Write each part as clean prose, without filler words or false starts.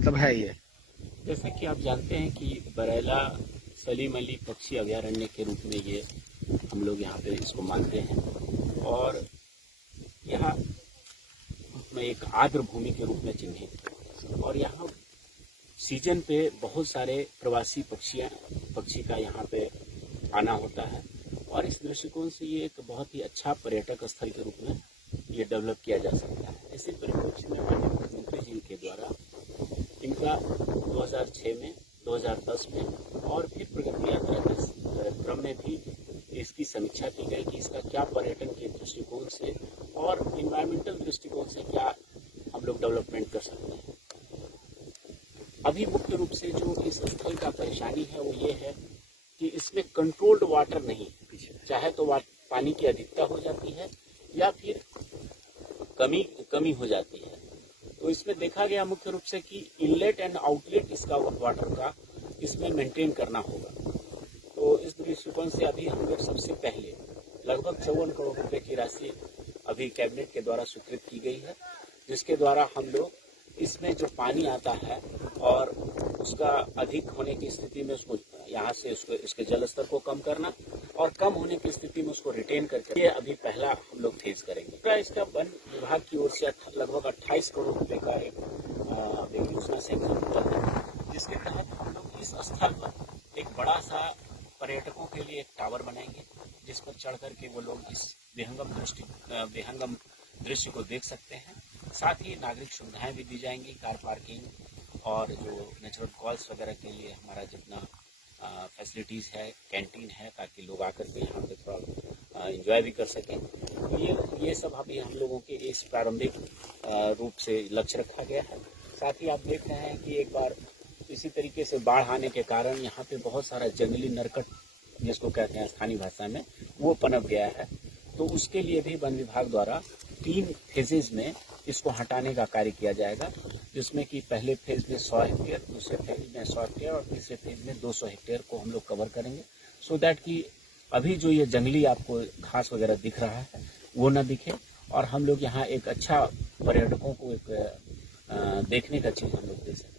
मतलब है ये? जैसा कि आप जानते हैं कि बरैला सलीम अली पक्षी अभयारण्य के रूप में ये हम लोग यहाँ पे इसको मानते हैं और यहाँ में एक आर्द्र भूमि के रूप में चिन्हित है और यहाँ सीजन पे बहुत सारे प्रवासी पक्षी का यहाँ पे आना होता है और इस दृष्टिकोण से ये एक बहुत ही अच्छा पर्यटक स्थल के रूप में ये डेवलप किया जा सकता है। इसी परिप्रेक्ष्य में माननीय मुख्यमंत्री जी के द्वारा इनका 2006 में 2010 में और फिर प्रगति यात्रा के क्रम में भी इसकी समीक्षा की गई कि इसका क्या पर्यटन के दृष्टिकोण से और इन्वायरमेंटल दृष्टिकोण से क्या हम लोग डेवलपमेंट कर सकते हैं। अभी मुख्य रूप से जो इस स्थल का परेशानी है वो ये है कि इसमें कंट्रोल्ड वाटर नहीं, चाहे तो पानी की अधिकता हो जाती है या फिर कमी हो जाती है। तो इसमें देखा गया मुख्य रूप से कि इनलेट एंड आउटलेट इसका वाटर का इसमें मेंटेन करना होगा। तो इस दृष्टिकोण से अभी हम लोग सबसे पहले लगभग 54 करोड़ रुपए की राशि अभी कैबिनेट के द्वारा स्वीकृत की गई है, जिसके द्वारा हम लोग इसमें जो पानी आता है और उसका अधिक होने की स्थिति में उसको यहाँ से इसके जल स्तर को कम करना और कम होने की स्थिति में उसको रिटेन करके ये अभी पहला हम लोग फेज करेंगे। इसका वन विभाग की ओर से लगभग 28 करोड़ रुपए का एक योजना सैंक्शन हुआ है, जिसके तहत हम लोग इस स्थल पर एक बड़ा सा पर्यटकों के लिए एक टावर बनाएंगे जिस पर चढ़ करके वो लोग इस विहंगम दृश्य को देख सकते हैं। साथ ही नागरिक सुविधाएं भी दी जाएंगी, कार पार्किंग और जो नेचुरल कॉल्स वगैरह के लिए हमारा जितना फैसिलिटीज़ है, कैंटीन है, ताकि लोग आकर के यहाँ पे थोड़ा एंजॉय भी कर सकें। तो ये सब अभी हम लोगों के इस प्रारंभिक रूप से लक्ष्य रखा गया है। साथ ही आप देख रहे हैं कि एक बार इसी तरीके से बाढ़ आने के कारण यहाँ पे बहुत सारा जंगली नरकट जिसको कहते हैं स्थानीय भाषा में, वो पनप गया है। तो उसके लिए भी वन विभाग द्वारा 3 फेजेज में इसको हटाने का कार्य किया जाएगा, जिसमें कि पहले फेज में 100 हेक्टेयर, दूसरे फेज में 100 हेक्टेयर और तीसरे फेज में 200 हेक्टेयर को हम लोग कवर करेंगे, सो दैट कि अभी जो ये जंगली आपको घास वगैरह दिख रहा है वो न दिखे और हम लोग यहाँ एक अच्छा पर्यटकों को एक देखने का चीज हम लोग दे सकें।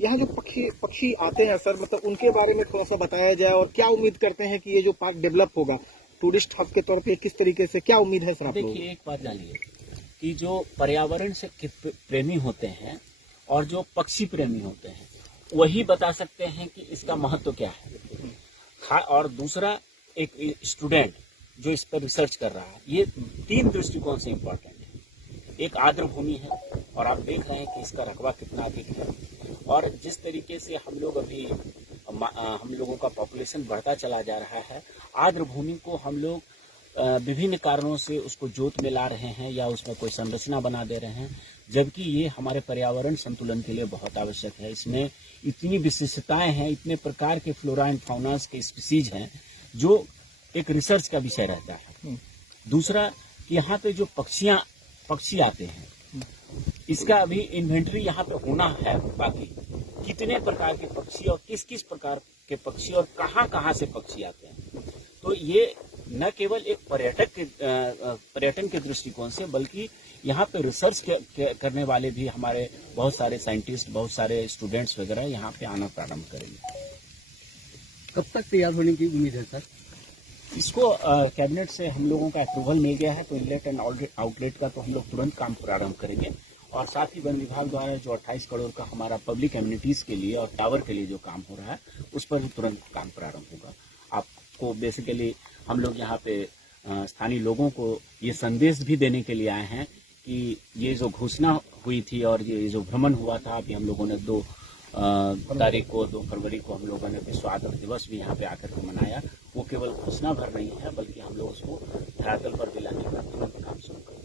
यहाँ जो पक्षी आते हैं सर, मतलब उनके बारे में थोड़ा सा बताया जाए और क्या उम्मीद करते हैं कि ये जो पार्क डेवलप होगा टूरिस्ट हब के तौर पे किस तरीके से, क्या उम्मीद है सर आप लोगों को? देखिए, एक बात जानिए कि जो पर्यावरण से प्रेमी होते हैं और जो पक्षी प्रेमी होते हैं वही बता सकते हैं कि इसका महत्व क्या है। और दूसरा, एक स्टूडेंट जो इस पर रिसर्च कर रहा है, ये 3 दृष्टिकोण से इम्पोर्टेंट है। एक आर्द्र भूमि है और आप देख रहे हैं कि इसका रकबा कितना अधिक है और जिस तरीके से हम लोगों का पॉपुलेशन बढ़ता चला जा रहा है, आर्द्र भूमि को हम लोग विभिन्न कारणों से उसको जोत में ला रहे हैं या उसमें कोई संरचना बना दे रहे हैं, जबकि ये हमारे पर्यावरण संतुलन के लिए बहुत आवश्यक है। इसमें इतनी विशिष्टताएं हैं, इतने प्रकार के फ्लोरा एंड फाउनास के स्पीसीज हैं जो एक रिसर्च का विषय रहता है। दूसरा, यहाँ पे जो पक्षी आते हैं, इसका अभी इन्वेंटरी यहाँ पे होना है, बाकी कितने प्रकार के पक्षी और किस किस प्रकार के पक्षी और कहाँ से पक्षी आते हैं। तो ये न केवल एक पर्यटन के दृष्टिकोण से, बल्कि यहाँ पे रिसर्च करने वाले भी हमारे बहुत सारे साइंटिस्ट, बहुत सारे स्टूडेंट्स वगैरह यहाँ पे आना प्रारंभ करेंगे। कब तक तैयार होने की उम्मीद है सर? इसको कैबिनेट से हम लोगों का अप्रूवल मिल गया है, तो इनलेट एंड आउटलेट का तो हम लोग तुरंत काम प्रारंभ करेंगे और साथ ही वन विभाग द्वारा जो 28 करोड़ का हमारा पब्लिक एमिनिटीज के लिए और टावर के लिए जो काम हो रहा है उस पर भी तुरंत काम प्रारंभ होगा। आपको बेसिकली हम लोग यहाँ पे स्थानीय लोगों को ये संदेश भी देने के लिए आए हैं कि ये जो घोषणा हुई थी और ये जो भ्रमण हुआ था, अभी हम लोगों ने 2 फरवरी को हम लोगों ने विश्व आर्द्र दिवस भी यहाँ पे आकर के मनाया, वो केवल घोषणा भर नहीं है, बल्कि हम लोग उसको धरातल पर दिलाने का तुरंत काम शुरू करें।